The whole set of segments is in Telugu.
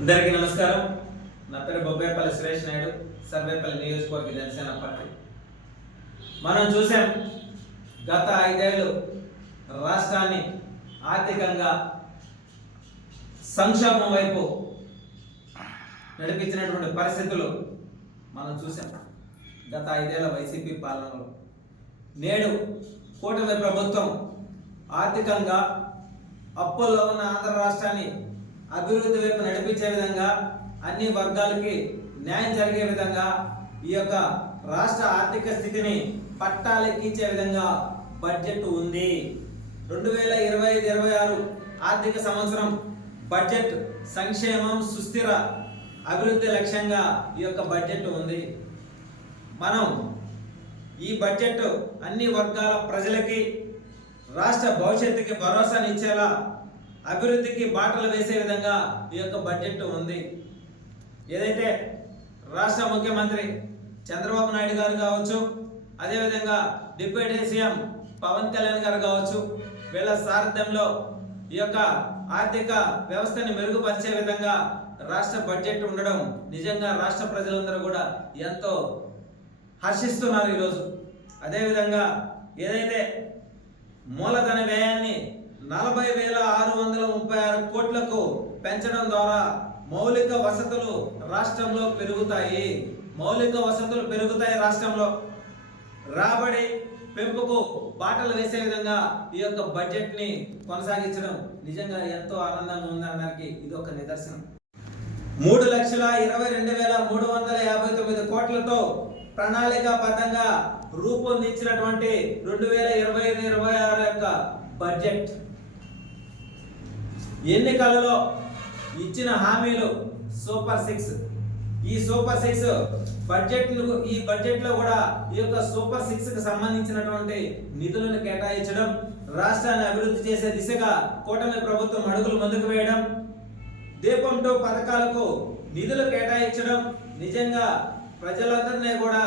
అందరికీ నమస్కారం. నా పేరు బొబ్బేపల్లి సురేష్ నాయుడు సర్వేపల్లి నియోజకవర్గ జనసేన పార్టీ. మనం చూసాం గత ఐదేళ్ళు రాష్ట్రాన్ని ఆర్థికంగా సంక్షోభం వైపు నడిపించినటువంటి పరిస్థితులు మనం చూసాం. గత ఐదేళ్ళ వైసీపీ పాలనలో నేడు కూటమి ప్రభుత్వం ఆర్థికంగా అప్పుల్లో ఉన్న ఆంధ్ర రాష్ట్రాన్ని అభివృద్ధి వైపు నడిపించే విధంగా అన్ని వర్గాలకి న్యాయం జరిగే విధంగా ఈ యొక్క రాష్ట్ర ఆర్థిక స్థితిని పట్టాలెక్కించే విధంగా బడ్జెట్ ఉంది. రెండు వేల ఇరవై ఐదు ఇరవై ఆరు ఆర్థిక సంవత్సరం బడ్జెట్ సంక్షేమం సుస్థిర అభివృద్ధి లక్ష్యంగా ఈ యొక్క బడ్జెట్ ఉంది. మనం ఈ బడ్జెట్ అన్ని వర్గాల ప్రజలకి రాష్ట్ర భవిష్యత్తుకి భరోసానిచ్చేలా అభివృద్ధికి బాటలు వేసే విధంగా ఈ యొక్క బడ్జెట్ ఉంది. ఏదైతే రాష్ట్ర ముఖ్యమంత్రి చంద్రబాబు నాయుడు గారు కావచ్చు అదేవిధంగా డిప్యూటీ సీఎం పవన్ కళ్యాణ్ గారు కావచ్చు వీళ్ళ సారథ్యంలో ఈ యొక్క ఆర్థిక వ్యవస్థని మెరుగుపరిచే విధంగా రాష్ట్ర బడ్జెట్ ఉండడం నిజంగా రాష్ట్ర ప్రజలందరూ కూడా ఎంతో హర్షిస్తున్నారు ఈరోజు. అదేవిధంగా ఏదైతే మూలధన వ్యయాన్ని నలభై వేల ఆరు వందల ముప్పై ఆరు కోట్లకు పెంచడం ద్వారా మౌలిక వసతులు రాష్ట్రంలో పెరుగుతాయి. మౌలిక వసతులు పెరుగుతాయి రాష్ట్రంలో. రాబడి పెంపుకు బాటలు వేసే విధంగా ఈ యొక్క బడ్జెట్ని కొనసాగించడం నిజంగా ఎంతో ఆనందంగా ఉందనడానికి ఇది ఒక నిదర్శనం. మూడు లక్షల ఇరవై రెండు వేల మూడు వందల యాభై తొమ్మిది కోట్లతో ప్రణాళికాబద్ధంగా రూపొందించినటువంటి రెండు వేల ఇరవై ఐదు ఇరవై ఆరు యొక్క బడ్జెట్. ఎన్నికలలో ఇచ్చిన హామీలు సూపర్ సిక్స్. ఈ సూపర్ సిక్స్ బడ్జెట్ ఈ బడ్జెట్లో కూడా ఈ యొక్క సూపర్ సిక్స్కి సంబంధించినటువంటి నిధులను కేటాయించడం రాష్ట్రాన్ని అభివృద్ధి చేసే దిశగా కూటమి ప్రభుత్వం అడుగులు ముందుకు వేయడం దీపం టూ పథకాలకు నిధులు కేటాయించడం నిజంగా ప్రజలందరినీ కూడా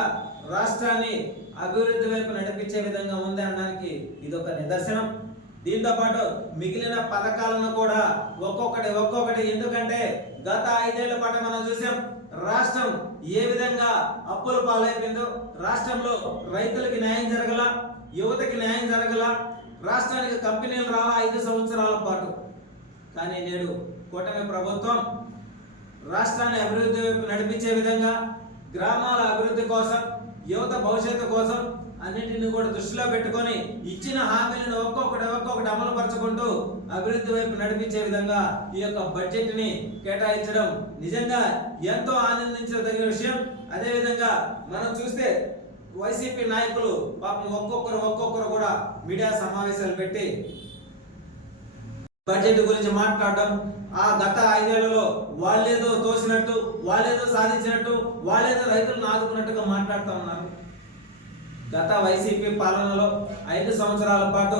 రాష్ట్రాన్ని అభివృద్ధి వైపు నడిపించే విధంగా ఉంది అనడానికి ఇది ఒక నిదర్శనం. దీంతో పాటు మిగిలిన పథకాలను కూడా ఒక్కొక్కటి ఒక్కొక్కటి. ఎందుకంటే గత ఐదేళ్ళ పాటు మనం చూసాం రాష్ట్రం ఏ విధంగా అప్పుల పాలైపోయిందో రాష్ట్రంలో రైతులకి న్యాయం జరగల యువతకి న్యాయం జరగల రాష్ట్రానికి కంపెనీలు రాలా ఐదు సంవత్సరాల పాటు. కానీ నేడు కూటమి ప్రభుత్వం రాష్ట్రాన్ని అభివృద్ధి వైపు నడిపించే విధంగా గ్రామాల అభివృద్ధి కోసం యువత భవిష్యత్తు కోసం అన్నింటిని కూడా దృష్టిలో పెట్టుకొని ఇచ్చిన హామీలను ఒక్కొక్కటి ఒక్కొక్కటి అమలు పరచుకుంటూ అభివృద్ధి వైపు నడిపించే విధంగా ఈ యొక్క బడ్జెట్ని కేటాయించడం నిజంగా ఎంతో ఆనందించదగిన విషయం. అదే విధంగా మనం చూస్తే వైసీపీ నాయకులు పాపం ఒక్కొక్కరు ఒక్కొక్కరు కూడా మీడియా సమావేశాలు పెట్టి బడ్జెట్ గురించి మాట్లాడడం ఆ గత ఐదేళ్ళలో వాళ్ళేదో తోసినట్టు వాళ్ళేదో సాధించినట్టు వాళ్ళేదో రైతులను ఆదుకున్నట్టుగా మాట్లాడుతూ ఉన్నారు. గత వైసీపీ పాలనలో ఐదు సంవత్సరాల పాటు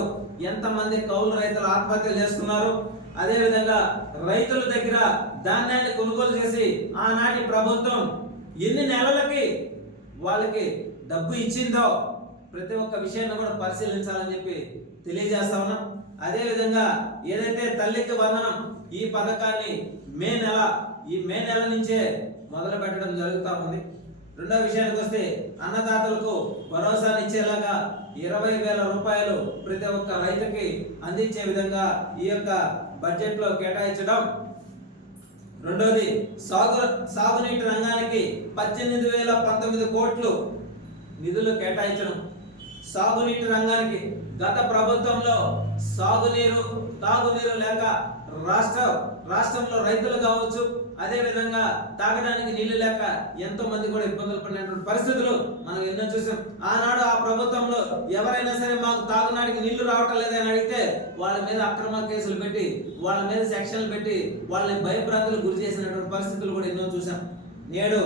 ఎంతమంది కౌలు రైతులు ఆత్మహత్యలు చేసుకున్నారు? అదేవిధంగా రైతుల దగ్గర ధాన్యాన్ని కొనుగోలు చేసి ఆనాటి ప్రభుత్వం ఎన్ని నెలలకి వాళ్ళకి డబ్బు ఇచ్చిందో ప్రతి ఒక్క విషయాన్ని కూడా పరిశీలించాలని చెప్పి తెలియజేస్తా ఉన్నాం. అదేవిధంగా ఏదైతే తల్లికి వందనం ఈ పథకాన్ని మే నెల ఈ మే నెల నుంచే మొదలు పెట్టడం జరుగుతూ ఉంది. రెండో విషయానికి వస్తే అన్నదాతలకు భరోసా ఇచ్చేలాగా ఇరవై వేల రూపాయలు ప్రతి ఒక్క రైతుకి అందించే విధంగా ఈ యొక్క బడ్జెట్లో కేటాయించడం. రెండోది సాగు సాగునీటి రంగానికి పద్దెనిమిది వేల పంతొమ్మిది కోట్లు నిధులు కేటాయించడం. సాగునీటి రంగానికి గత ప్రభుత్వంలో సాగునీరు తాగునీరు లేక రాష్ట్ర రాష్ట్రంలో రైతులు కావచ్చు అదే విధంగా తాగడానికి నీళ్ళు లేక ఎంతో మంది కూడా ఇబ్బందులు పడినటువంటి పరిస్థితులు మనం ఎన్నో చూసాం. ఆనాడు ఆ ప్రభుత్వంలో ఎవరైనా సరే మాకు తాగునాడికి నీళ్ళు రావటం లేదని అడిగితే వాళ్ళ మీద అక్రమ కేసులు పెట్టి వాళ్ళ మీద సెక్షన్లు పెట్టి వాళ్ళని భయభ్రాంతులు గురి చేసినటువంటి పరిస్థితులు కూడా ఎన్నో చూసాం. నేడు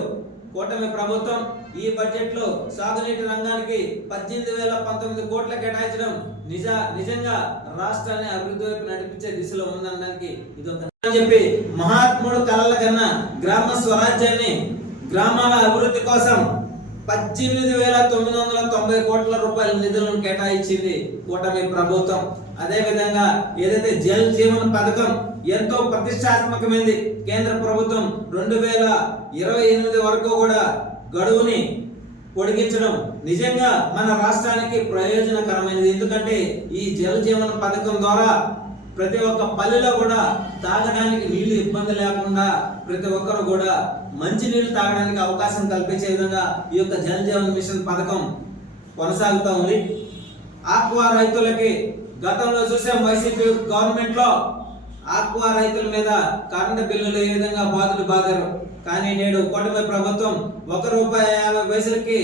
కూటమి ప్రభుత్వం ఈ బడ్జెట్లో సాగునీటి రంగానికి పద్దెనిమిది వేల పంతొమ్మిది కోట్ల కేటాయించడం నిజ నిజంగా రాష్ట్రాన్ని అభివృద్ధి వైపు నడిపించే దిశలో ఉందనడానికి ఇది ఒక అని చెప్పి మహాత్ముడు కలల కన్నా గ్రామ స్వరాజ్యాన్ని గ్రామాల అభివృద్ధి కోసం పద్దెనిమిది వేల తొమ్మిది వందల తొంభై కోట్ల రూపాయల నిధులను కేటాయించింది కూటమి ప్రభుత్వం. అదే విధంగా ఏదైతే జల్ జీవన్ పథకం ఎంతో ప్రతిష్టాత్మకమైంది కేంద్ర ప్రభుత్వం రెండు వేల ఇరవై ఎనిమిది వరకు కూడా గడువుని పొడిగించడం నిజంగా మన రాష్ట్రానికి ప్రయోజనకరమైనది. ఎందుకంటే ఈ జల జీవన పథకం ద్వారా ప్రతి ఒక్క పల్లెలో కూడా తాగడానికి నీళ్ళు ఇబ్బంది లేకుండా ప్రతి ఒక్కరు కూడా మంచి నీళ్ళు తాగడానికి అవకాశం కల్పించే విధంగా ఈ యొక్క జల జీవన్ మిషన్ పథకం కొనసాగుతూ ఉంది. ఆక్వా రైతులకి గతంలో చూసాం వైసీపీ గవర్నమెంట్లో ఆక్వా రైతుల మీద కరెంటు బిల్లులు ఏ విధంగా బాధలు బాగారు కానీ నేడు కూటమి ప్రభుత్వం ఒక రూపాయి యాభై పైసలకి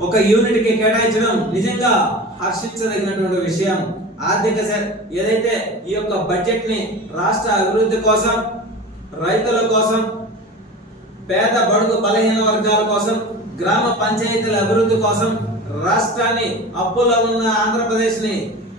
ఒక యూనిట్కి కేటాయించడం నిజంగా హర్షించదగినటువంటి విషయం. ఆర్థిక ఏదైతే ఈ యొక్క బడ్జెట్ని రాష్ట్ర అభివృద్ధి కోసం రైతుల కోసం పేద బడుగు బలహీన వర్గాల కోసం గ్రామ పంచాయతీల అభివృద్ధి కోసం రాష్ట్రాన్ని అప్పులో ఉన్న ఆంధ్రప్రదేశ్ని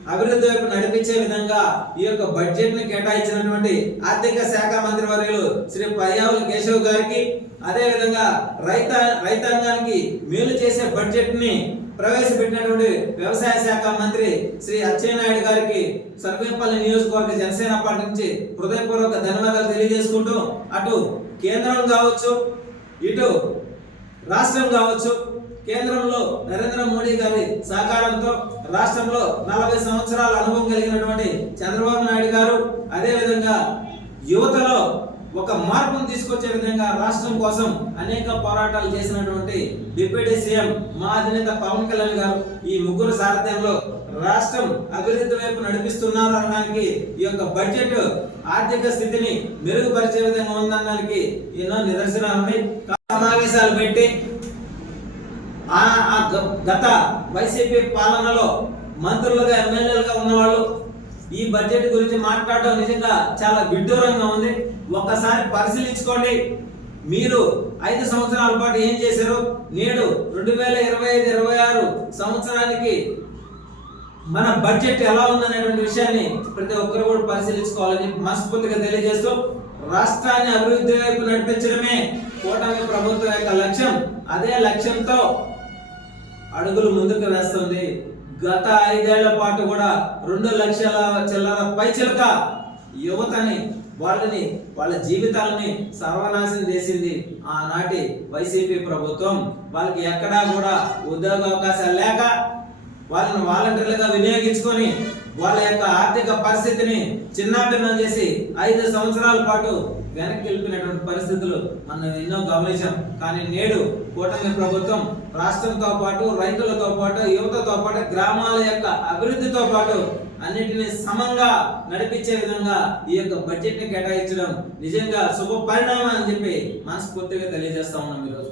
అభివృద్ధి వైపు నడిపించే విధంగా ఈ యొక్క బడ్జెట్ను కేటాయించినటువంటి ఆర్థిక శాఖ మంత్రి వర్యులు శ్రీ పయ్యావుల కేశవ్ గారికి అదే విధంగా రైత రైతాంగానికి మేలు చేసే బడ్జెట్ని ప్రవేశపెట్టినటువంటి వ్యవసాయ శాఖ మంత్రి శ్రీ అచ్చెన్నాయుడు గారికి సర్వేపల్లి నియోజకవర్గ జనసేన పార్టీ నుంచి హృదయపూర్వక ధన్యవాదాలు తెలియజేసుకుంటూ అటు కేంద్రం కావచ్చు ఇటు రాష్ట్రం కావచ్చు కేంద్రంలో నరేంద్ర మోడీ గారి సహకారంతో రాష్ట్రంలో నలభై సంవత్సరాల అనుభవం కలిగినటువంటి చంద్రబాబు నాయుడు గారు అదేవిధంగా యువతలో ఒక మార్పును తీసుకొచ్చే విధంగా రాష్ట్రం కోసం అనేక పోరాటాలు చేసినటువంటి డిప్యూటీ సీఎం మా అధినేత పవన్ కళ్యాణ్ గారు ఈ ముగ్గురు సారథ్యంలో రాష్ట్రం అభివృద్ధి వైపు నడిపిస్తున్నారు అనడానికి ఈ యొక్క బడ్జెట్ ఆర్థిక స్థితిని మెరుగుపరిచే విధంగా ఉందనడానికి ఎన్నో నిదర్శనాలని సమావేశాలు ఆ గత వైసీపీ పాలనలో మంత్రులుగా ఎమ్మెల్యేలుగా ఉన్నవాళ్ళు ఈ బడ్జెట్ గురించి మాట్లాడడం నిజంగా చాలా విడ్డూరంగా ఉంది. ఒక్కసారి పరిశీలించుకోండి. మీరు ఐదు సంవత్సరాల పాటు ఏం చేశారు? నేడు రెండు వేల ఇరవై ఐదు ఇరవై ఆరు సంవత్సరానికి మన బడ్జెట్ ఎలా ఉందనేటువంటి విషయాన్ని ప్రతి ఒక్కరు కూడా పరిశీలించుకోవాలని చెప్పి మనస్ఫూర్తిగా తెలియజేస్తూ రాష్ట్రాన్ని అభివృద్ధి వైపు నడిపించడమే కూటమి ప్రభుత్వం యొక్క లక్ష్యం. అదే లక్ష్యంతో అడుగులు ముందుకు వేస్తుంది. గత ఐదేళ్ళ పాటు కూడా రెండు లక్షల చిల్లర పైచిలక యువతని వాళ్ళని వాళ్ళ జీవితాలని సర్వనాశనం చేసింది ఆనాటి వైసీపీ ప్రభుత్వం. వాళ్ళకి ఎక్కడా కూడా ఉద్యోగ అవకాశాలు లేక వాళ్ళని వాలంటీర్లుగా వినియోగించుకొని వాళ్ళ యొక్క ఆర్థిక పరిస్థితిని చిన్నాభిన్నం చేసి ఐదు సంవత్సరాల పాటు వెనక్కి వెళ్ళిపోయినటువంటి పరిస్థితులు మనం ఎన్నో గమనించాం. కానీ నేడు కూటమి ప్రభుత్వం రాష్ట్రంతో పాటు రైతులతో పాటు యువతతో పాటు గ్రామాల యొక్క అభివృద్ధితో పాటు అన్నిటిని సమంగా నడిపించే విధంగా ఈ యొక్క బడ్జెట్ని కేటాయించడం నిజంగా శుభ పరిణామం అని చెప్పి మనస్ఫూర్తిగా తెలియజేస్తా ఉన్నాం ఈరోజు.